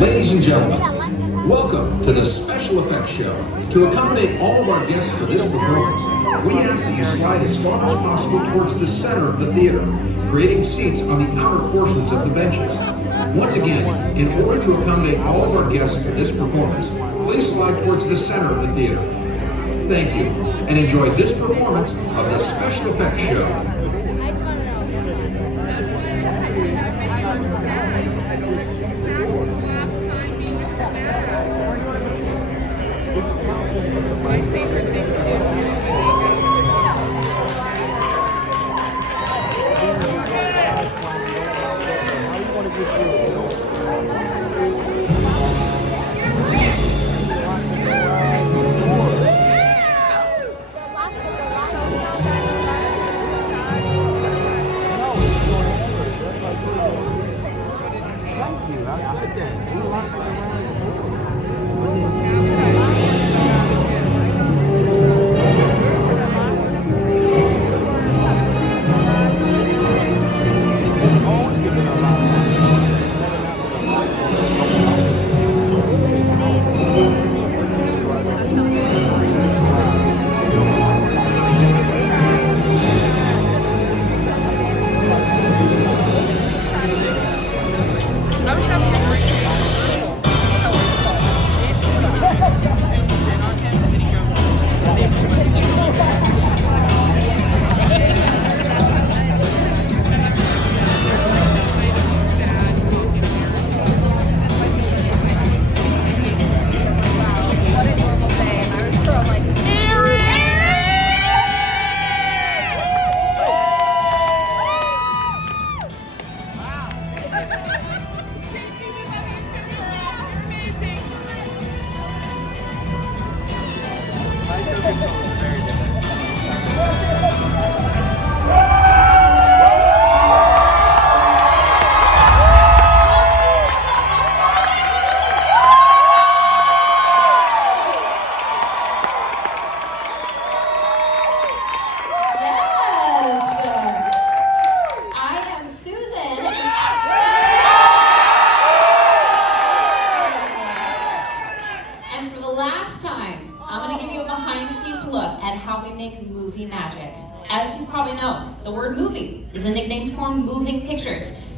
Ladies and gentlemen, welcome to the Special Effects Show. To accommodate all of our guests for this performance, we ask that you slide as far as possible towards the center of the theater, creating seats on the outer portions of the benches. Once again, in order to accommodate all of our guests for this performance, please slide towards the center of the theater. Thank you, and enjoy this performance of the Special Effects Show. My favorite thing to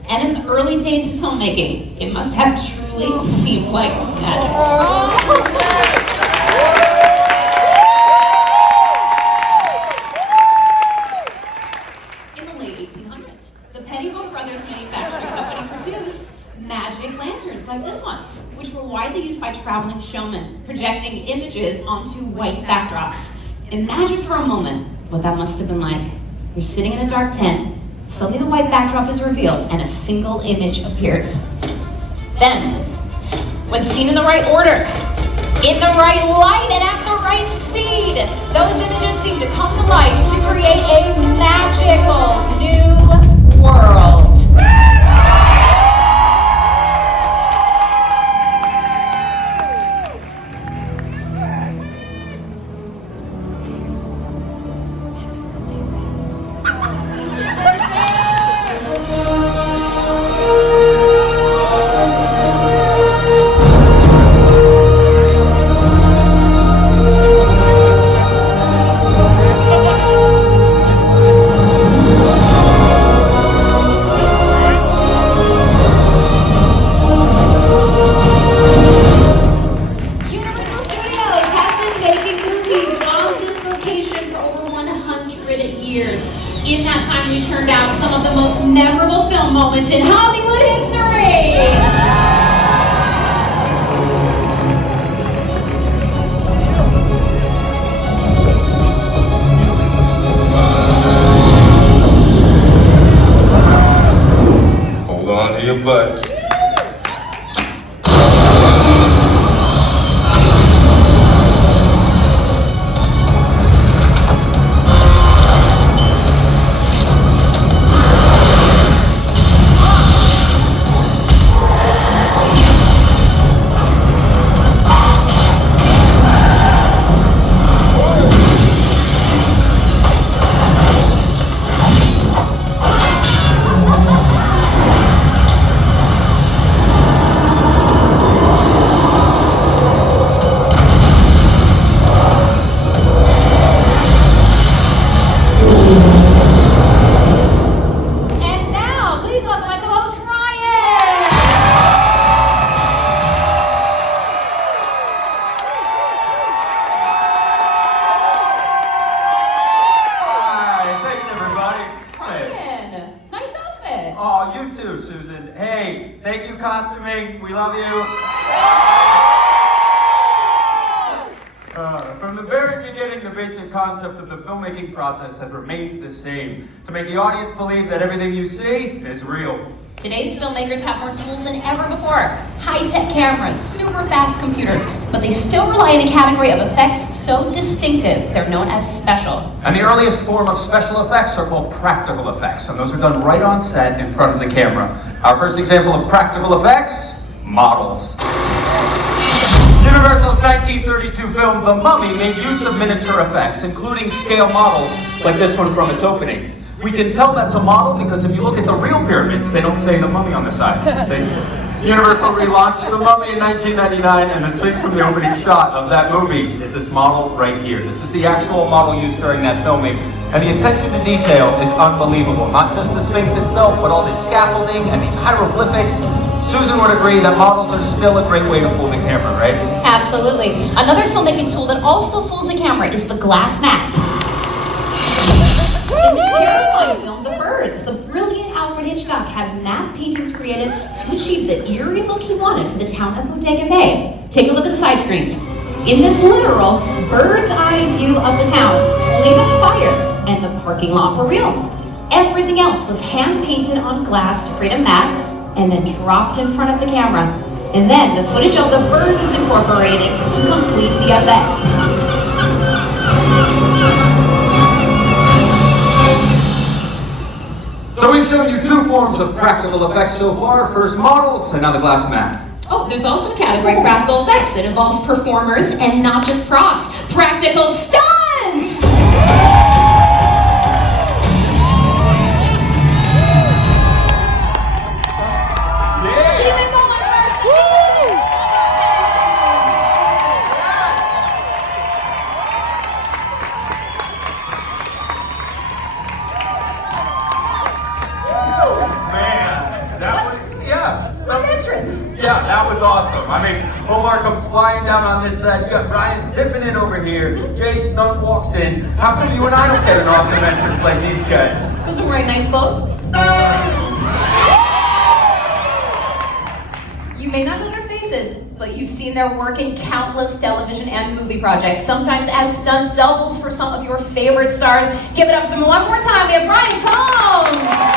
And in the early days of filmmaking, it must have truly seemed like magic. In the late 1800s, the Pettibone Brothers Manufacturing Company produced magic lanterns like this one, which were widely used by traveling showmen, projecting images onto white backdrops. Imagine for a moment what that must have been like. You're sitting in a dark tent, suddenly the white backdrop is revealed and a single image appears. Then, when seen in the right order, in the right light, and at the right speed, those images seem to come to life to create a magical new world. In that time, we turned out some of the most memorable film moments in Hollywood history. Hold on to your butt. Oh, you too, Susan. Hey, thank you, costuming. We love you. From the very beginning, the basic concept of the filmmaking process has remained the same. To make the audience believe that everything you see is real. Today's filmmakers have more tools than ever before. High-tech cameras, super fast computers, but they still rely on a category of effects so distinctive, they're known as special. And the earliest form of special effects are called practical effects, and those are done right on set in front of the camera. Our first example of practical effects, models. Universal's 1932 film, The Mummy, made use of miniature effects, including scale models like this one from its opening. We can tell that's a model because if you look at the real pyramids, they don't say The Mummy on the side. See? Universal relaunched The Mummy in 1999, and the Sphinx from the opening shot of that movie is this model right here. This is the actual model used during that filming, and the attention to detail is unbelievable. Not just the Sphinx itself, but all this scaffolding and these hieroglyphics. Susan would agree that models are still a great way to fool the camera, right? Absolutely. Another filmmaking tool that also fools the camera is the glass mat. In the terrifying film, The Birds, the brilliant Alfred Hitchcock had matte paintings created to achieve the eerie look he wanted for the town of Bodega Bay. Take a look at the side screens. In this literal bird's eye view of the town, only the fire and the parking lot were real. Everything else was hand-painted on glass to create a mat and then dropped in front of the camera. And then the footage of the birds is incorporated to complete the effect. So we've shown you two forms of practical effects so far. First models, and now the glass mat. Oh, there's also a category, practical effects. It involves performers and not just props. Practical stunts! Keep it going, first. Yeah, that was awesome. I mean, Omar comes flying down on this side. You got Ryan zipping in over here. Jay Stunt walks in. How come you and I don't get an awesome entrance like these guys? Because we're wearing nice clothes. You may not know their faces, but you've seen their work in countless television and movie projects, sometimes as stunt doubles for some of your favorite stars. Give it up for them one more time. We have Brian Combs.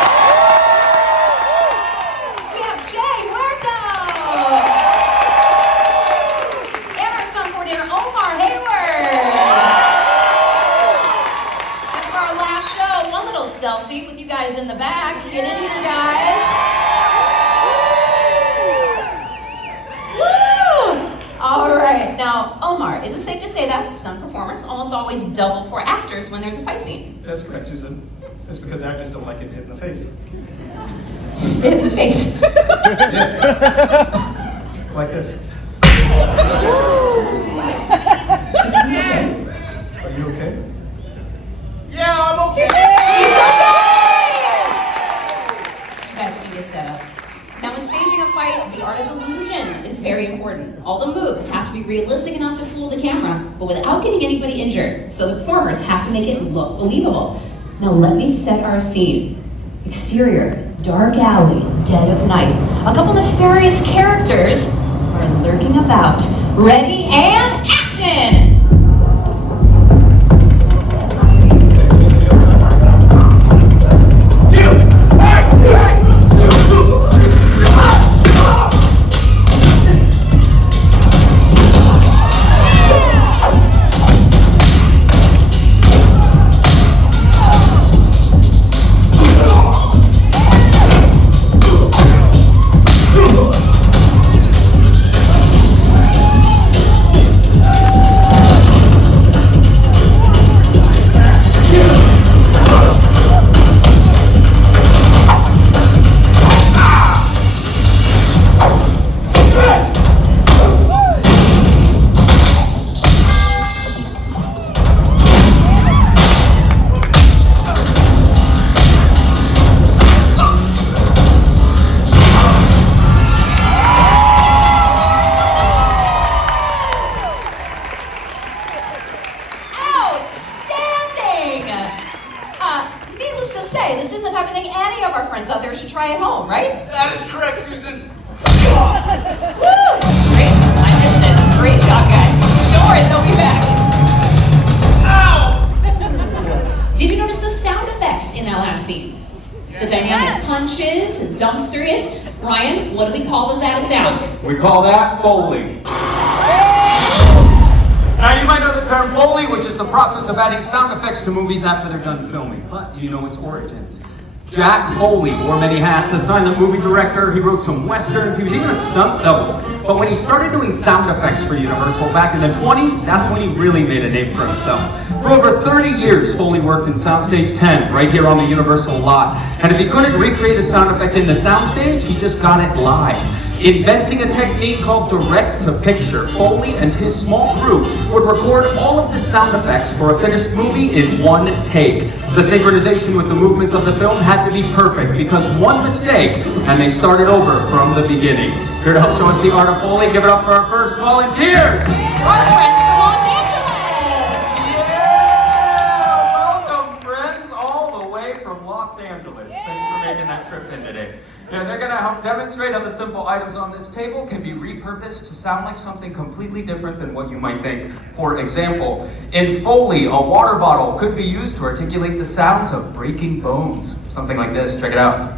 Selfie with you guys in the back. Get in here, guys. Woo! All right. Now, Omar, is it safe to say that stunt performers almost always double for actors when there's a fight scene? That's correct, Susan. That's because actors don't like getting hit in the face. Hit in the face. Like this. Is he okay? Are you okay? Yeah, I'm okay. He's okay! You guys can get set up. Now, when staging a fight, the art of illusion is very important. All the moves have to be realistic enough to fool the camera, but without getting anybody injured. So the performers have to make it look believable. Now, let me set our scene. Exterior, dark alley, dead of night. A couple nefarious characters are lurking about. Ready and action! friends out there should try at home, right? That is correct, Susan. Woo! Great. I missed it. Great job, guys. Don't worry, they'll be back. Ow! Did you notice the sound effects in that last scene? The dynamic punches and dumpster hits. Ryan, what do we call those added sounds? We call that Foley. Now you might know the term Foley, which is the process of adding sound effects to movies after they're done filming. But do you know its origins? Jack Foley wore many hats, a silent movie director, he wrote some westerns, he was even a stunt double. But when he started doing sound effects for Universal back in the 20s, that's when he really made a name for himself. For over 30 years, Foley worked in Soundstage 10, right here on the Universal lot. And if he couldn't recreate a sound effect in the soundstage, he just got it live. Inventing a technique called direct-to-picture, Foley and his small crew would record all of the sound effects for a finished movie in one take. The synchronization with the movements of the film had to be perfect because one mistake and they started over from the beginning. Here to help show us the art of Foley, give it up for our first volunteer! Our friends from Los Angeles! Yeah! Welcome, friends, all the way from Los Angeles. Thanks for making that trip in today. Yeah, they're going to help demonstrate how the simple items on this table can be repurposed to sound like something completely different than what you might think. For example, in Foley, a water bottle could be used to articulate the sounds of breaking bones. Something like this. Check it out.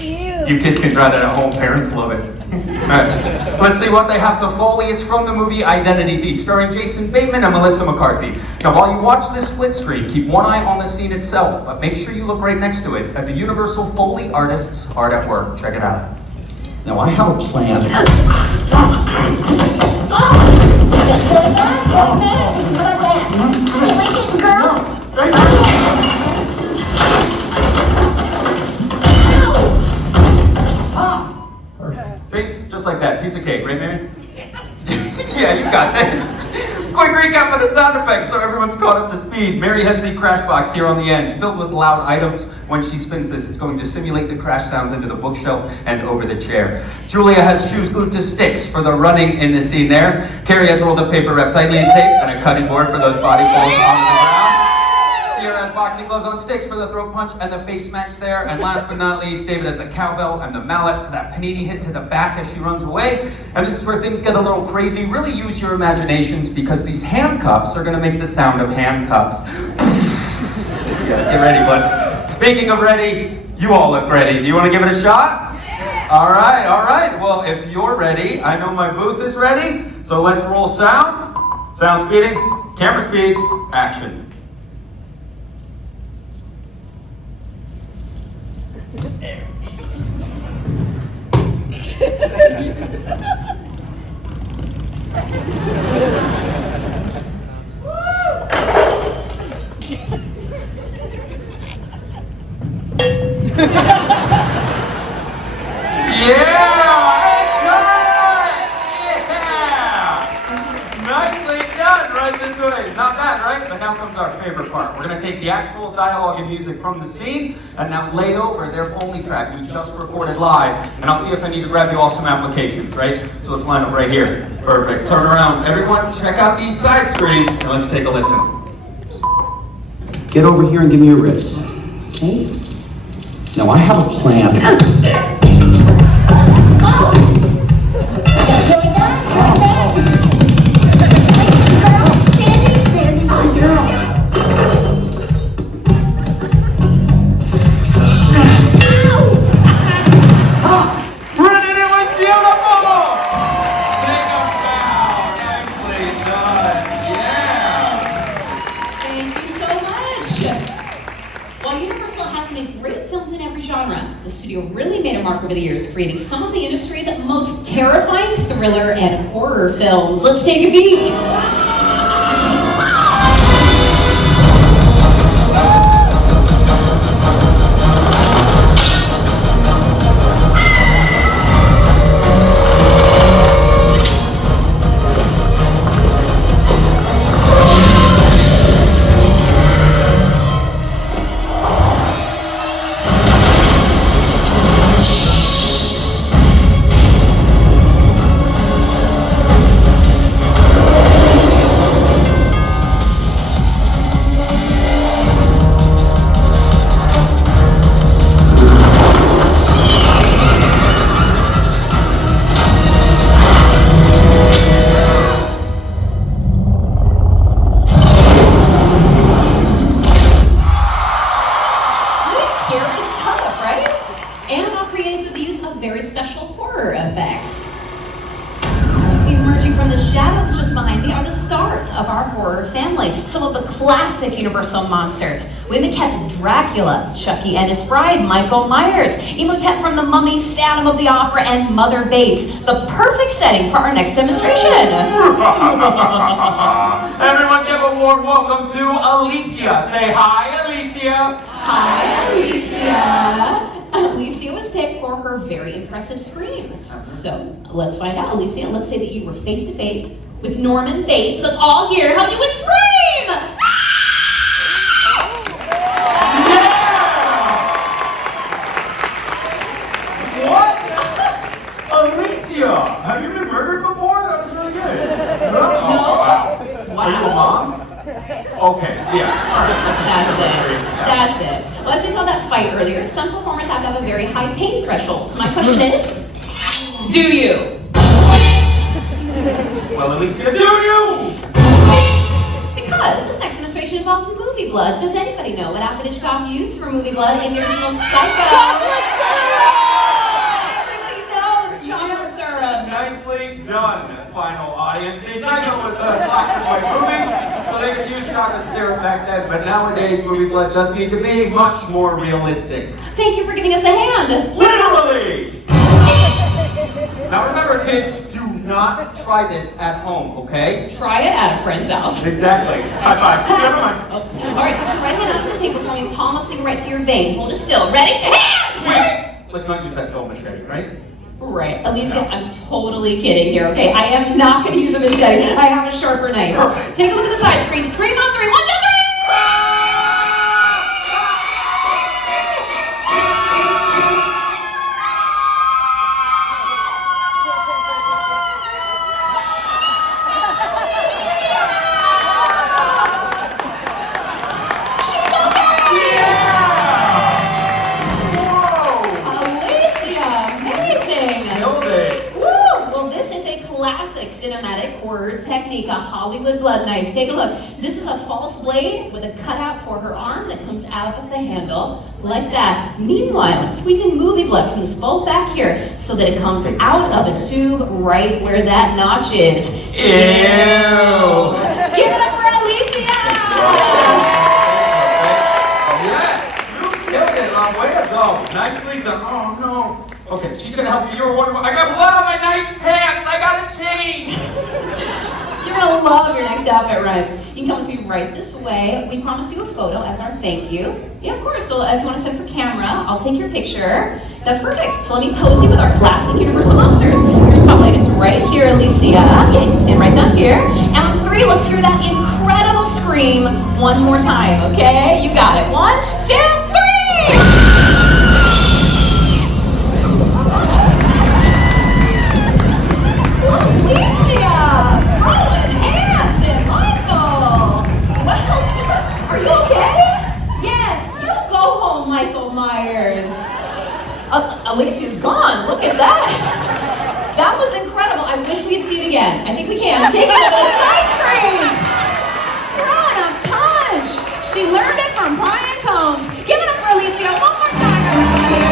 You kids can try that at home. Parents love it. Alright, let's see what they have to Foley. It's from the movie Identity Thief, starring Jason Bateman and Melissa McCarthy. Now, while you watch this split screen, keep one eye on the scene itself, but make sure you look right next to it at the Universal Foley artists' art at work. Check it out. Now I have a plan. See? Just like that. Piece of cake, right, Mary? Yeah, you got this. Quick recap of the sound effects so everyone's caught up to speed. Mary has the crash box here on the end, filled with loud items. When she spins this, it's going to simulate the crash sounds into the bookshelf and over the chair. Julia has shoes glued to sticks for the running in the scene there. Carrie has rolled up paper wrapped tightly in tape and a cutting board for those body falls onto the ground. Sierra has boxing gloves on sticks for the throat punch and the face smacks there. And last but not least, David has the cowbell and the mallet for that panini hit to the back as she runs away. And this is where things get a little crazy. Really use your imaginations because these handcuffs are going to make the sound of handcuffs. Yeah, get ready, bud. Speaking of ready, you all look ready. Do you want to give it a shot? All right, all right. Well, if you're ready, I know my booth is ready. So let's roll sound. Sound speeding, camera speeds, action. Not bad, right? But now comes our favorite part. We're going to take the actual dialogue and music from the scene and now lay over their Foley track we just recorded live. And I'll see if I need to grab you all some applications, right? So let's line up right here. Perfect. Turn around. Everyone, check out these side screens and let's take a listen. Get over here and give me your wrist. Okay? Now I have a plan. The studio really made a mark over the years, creating some of the industry's most terrifying thriller and horror films. Let's take a peek. scariest cut, right? And all created through the use of very special horror effects. Emerging from the shadows just behind me are the stars of our horror family. Some of the classic Universal monsters. We have the cats of Dracula, Chucky and his bride, Michael Myers, Imhotep from The Mummy, Phantom of the Opera, and Mother Bates. The perfect setting for our next demonstration. Everyone give a warm welcome to Alicia. Say hi, Alicia. Hi, Alicia. Alicia was picked for her very impressive scream. So let's find out, Alicia. Let's say that you were face to face with Norman Bates. Let's all hear how you would scream. What? Alicia, have you been murdered before? That was really good. No. Oh, wow. Are you a mom? Okay, yeah. That's it. Well, as we saw that fight earlier, stunt performers have to have a very high pain threshold. So my question is, do you? Well, Alicia, do you? Because this next demonstration involves movie blood. Does anybody know what Alfred Hitchcock used for movie blood in the original Psycho? Everybody knows chocolate syrup. Nicely done, final audience. See, Psycho was a black and white movie, so they could use chocolate syrup back then, but nowadays movie blood does need to be much more realistic. Thank you for giving us a hand. Literally! Now remember, kids, do not try this at home, okay? Try it at a friend's house. Exactly. High five. Never mind. All right, put your right hand under the table for me, palm up cigarette to your vein. Hold it still. Ready? Hands! Wait. Let's not use that dull machete, right? Right. Alicia, I'm totally kidding here, okay? I am not going to use a machete. I have a sharper knife. Perfect. Take a look at the side screen. Scream on 3. 1, 2, 3! Cinematic horror technique, a Hollywood blood knife. Take a look. This is a false blade with a cutout for her arm that comes out of the handle, like that. Meanwhile, I'm squeezing movie blood from this bolt back here so that it comes out of a tube right where that notch is. Ew! Give it up for Alicia! Yes! You killed it! Way to go! Nicely done. Oh no! Okay, she's gonna help you. You're wondering, I got blood on my nice pants! I gotta change! You're gonna love your next outfit, Ryan. You can come with me right this way. We promised you a photo as our thank you. Yeah, of course. So if you want to set up for camera, I'll take your picture. That's perfect. So let me pose you with our classic Universal monsters. Your spotlight is right here, Alicia. Yeah, you can stand right down here. And on 3, let's hear that incredible scream one more time, okay? You got it. 1, 2, 3! Michael Myers. Alicia's gone. Look at that. That was incredible. I wish we'd see it again. I think we can. Take a look at the side screens. Throw in a punch. She learned it from Brian Combs. Give it up for Alicia one more time, everybody.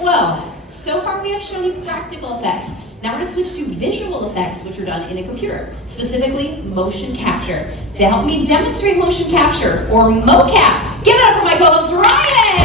Well, so far we have shown you practical effects. Now we're going to switch to visual effects, which are done in a computer, specifically motion capture. To help me demonstrate motion capture, or mocap, give it up for my co-host, Ryan!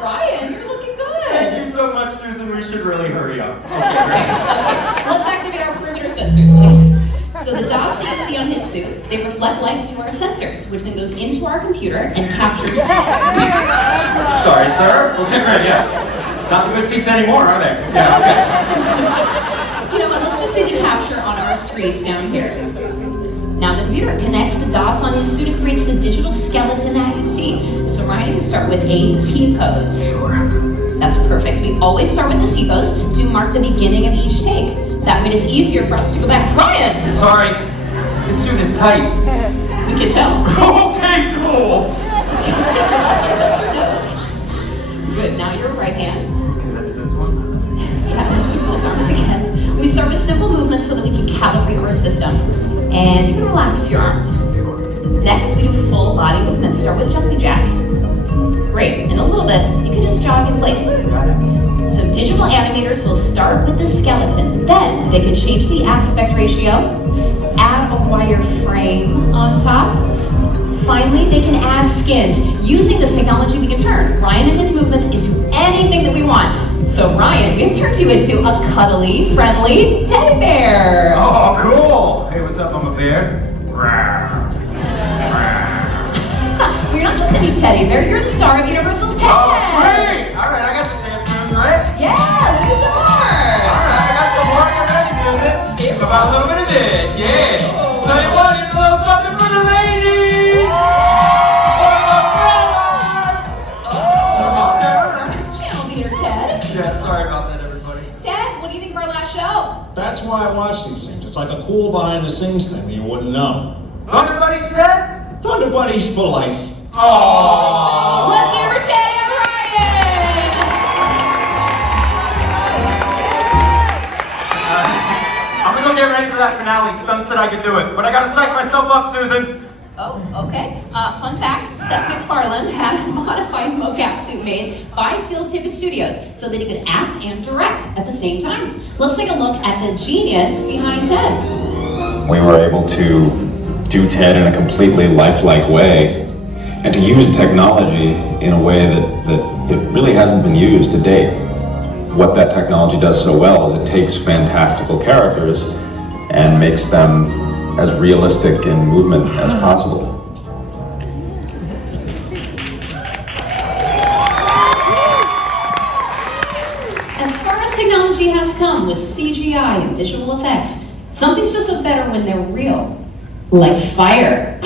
Ryan, you're looking good. Thank you so much, Susan. We should really hurry up. Let's activate our perimeter sensors, please. So the dots that you see on his suit, they reflect light to our sensors, which then goes into our computer and captures. Sorry, sir. Okay, great, yeah. Not the good seats anymore, are they? Yeah, okay. You know what, let's just see the capture on our screens down here. Now the computer connects the dots on his suit and creates the digital skeleton that you see. So Ryan, you can start with a T-pose. That's perfect. We always start with the C-pose to mark the beginning of each take. That way it is easier for us to go back. Ryan! Sorry, this suit is tight. We can tell. Okay, cool. Take your left hand, touch your nose. Good, now your right hand. Okay, that's this one. Yeah, let's do both arms again. We start with simple movements so that we can calibrate our system. And you can relax your arms. Next, we do full body movements. Start with jumping jacks. Great, in a little bit, you can just jog in place. So digital animators will start with the skeleton. Then they can change the aspect ratio, add a wire frame on top. Finally, they can add skins. Using this technology, we can turn Ryan and his movements into anything that we want. So Ryan, we have turned you into a cuddly, friendly teddy bear. Oh, cool. Hey, what's up? I'm a bear. Well, you're not just any teddy bear, you're the star of Universal's TED. Oh, sweet. All right, I got some dance moves, right? Yeah, this is ours. All right, I got some more. You're ready, music. How about a little bit of this? Yeah. Tell you what, it's a little something for the ladies. Channel meter, Ted. Yeah, sorry about that, everybody. Ted, what do you think of our last show? That's why I watch these things. It's like a cool behind the scenes thing you wouldn't know. Thunder Buddies, Ted? Thunder Buddies for life. Oh. Let's hear for Ted and Ryan. I'm gonna go get ready for that finale. Stunt said I could do it, but I gotta psych myself up, Susan. Oh, okay. Fun fact, Seth MacFarlane had a modified mocap suit made by Field Tippett Studios so that he could act and direct at the same time. Let's take a look at the genius behind Ted. We were able to do Ted in a completely lifelike way and to use technology in a way that it really hasn't been used to date. What that technology does so well is it takes fantastical characters and makes them as realistic in movement as possible. As far as technology has come with CGI and visual effects, something's just look better when they're real. Like fire.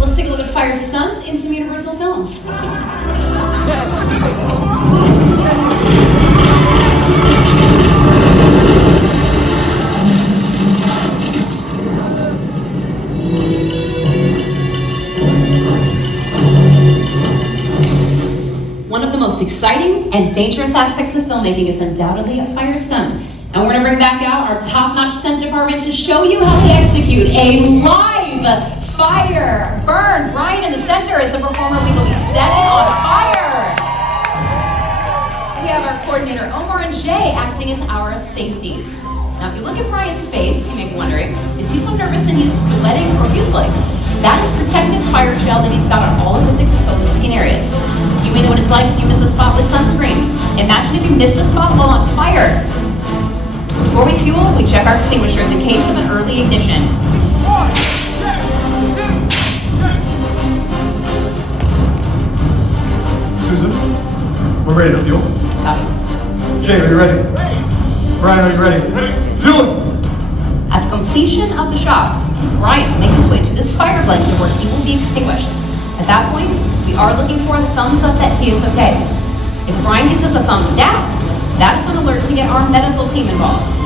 Let's take a look at fire stunts in some Universal films. One of the most exciting and dangerous aspects of filmmaking is undoubtedly a fire stunt. And we're gonna bring back out our top-notch stunt department to show you how they execute a live fire burn. Brian in the center is the performer we will be setting on fire. We have our coordinator Omar and Jay acting as our safeties. Now if you look at Brian's face, you may be wondering, is he so nervous and he's sweating profusely? That is protective fire gel that he's got on all of his exposed skin areas. You may know what it's like if you miss a spot with sunscreen. Imagine if you missed a spot while on fire. Before we fuel, we check our extinguishers in case of an early ignition. Susan, we're ready to fuel. Copy. Jay, are you ready? Ready. Brian, are you ready? Ready. Fueling. At the completion of the shot, Brian will make his way to this fire blanket where he will be extinguished. At that point, we are looking for a thumbs up that he is okay. If Brian gives us a thumbs down, that is an alert to get our medical team involved.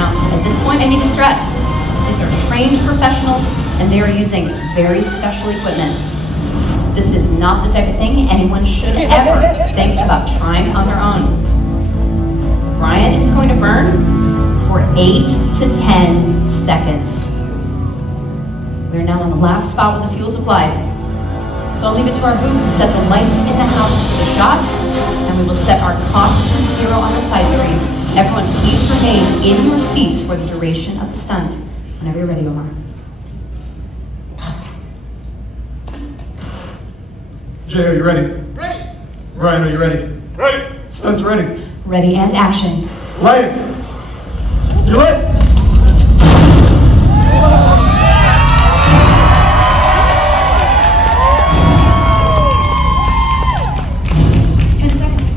Now, at this point, I need to stress, these are trained professionals and they are using very special equipment. This is not the type of thing anyone should ever think about trying on their own. Brian is going to burn for 8 to 10 seconds. We're now on the last spot where the fuel's applied. So I'll leave it to our booth to set the lights in the house for the shot, and we will set our clock to 0 on the side screens. Everyone, please remain in your seats for the duration of the stunt. Whenever you're ready, Omar. Jay, are you ready? Ready. Brian, are you ready? Ready. Stunt's ready. Ready and action. Light. You lit? 10 seconds.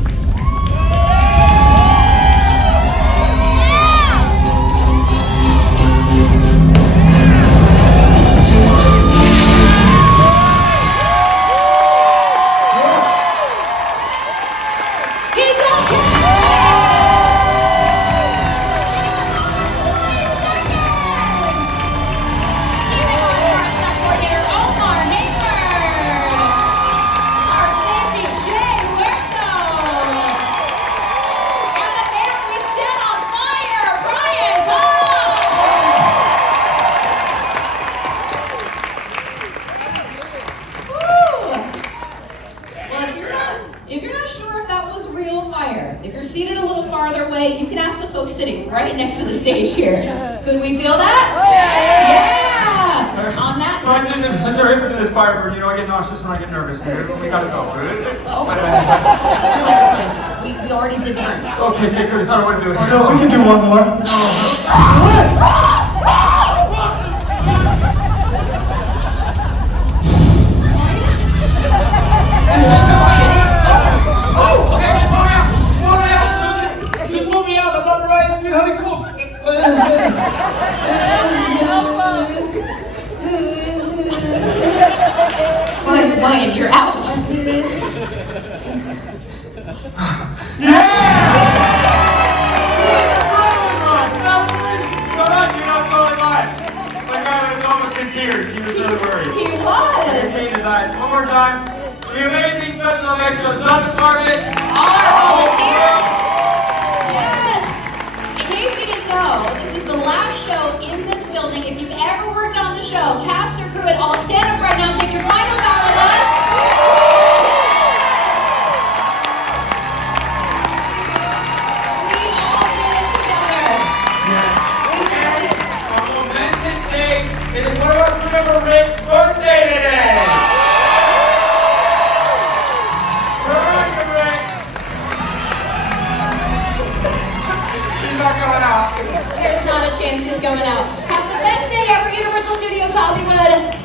folks sitting right next to the stage here. Could we feel that? Yeah! On that. All right, Susan, let's hurry up into this Firebird. You know I get nauseous when I get nervous. We gotta go. Oh. we already did one. Okay, good. It's not what to do. No, we can do one more. Just move me out. I'm not right. Sweet honey, cool. Ryan, you're out. Tears. He was really worried. He was. I can see in his eyes. One more time. The amazing special effects show stunt department. All our volunteers. Yes. In case you didn't know, this is the last show in this building. If you've ever worked on the show, cast or crew it all, stand up right now and take your final bow with us. We all did it together. We just did. On a momentous day, it is one of our crew member Rick's birthday today. Where are you, Rick? He's not coming out. There's not a chance he's coming out. Have the best day ever, Universal Studios Hollywood.